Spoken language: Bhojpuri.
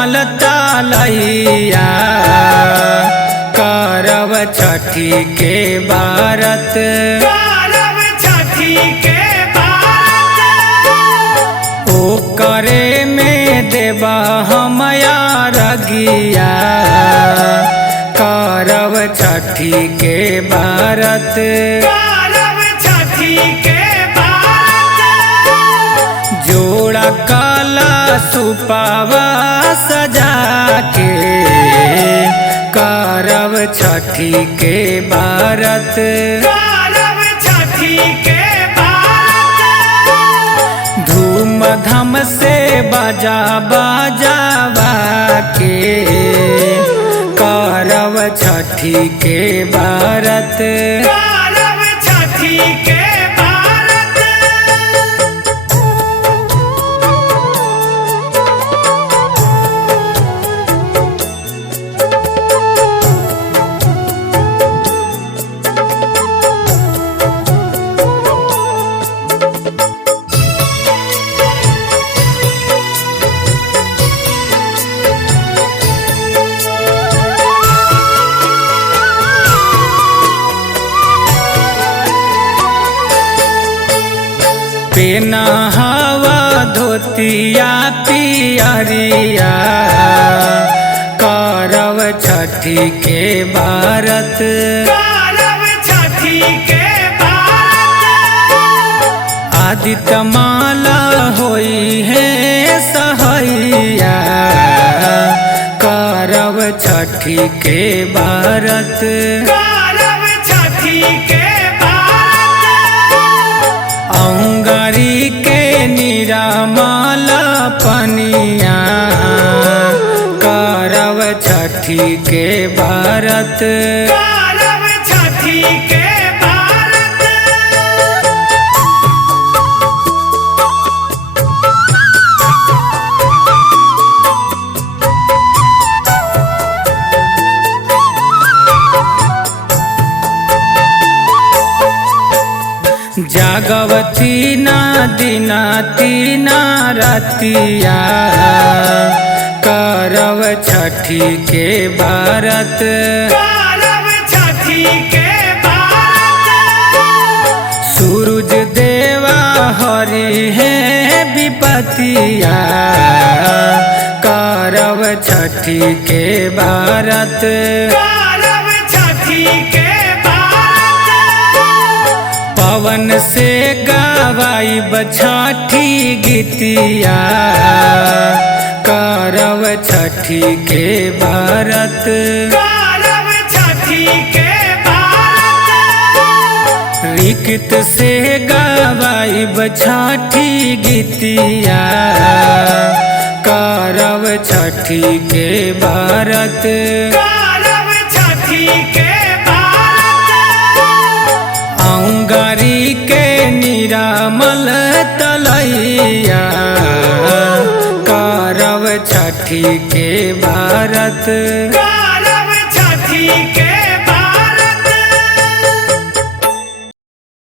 कमल तलैया करब छठी के व्रत ओ करे में देबा हम अरगिया करब छठी के व्रत जोड़ा काला सुपावा सजा के करब छठी के व्रत धूम धाम से बाजा बाजावा के करब छठी के व्रत पेनहावा धोतिया पियरिया करब छठी के व्रत आदित्य माला होई है सहैया करब छठी के व्रत अंगारी के निरामल पनिया करब छठी के व्रत जागवती ना दिना तीना रतिया करब छठी के व्रत सूरज देवा हरि है विपतिया करब छठी के व्रत पवन से गावाइब छठी गीतिया करब छठी के व्रत रिक्त से गावाइब छठी गीतिया करब छठी के व्रत अंगारी के निरामल तलैया करब छठी के व्रत।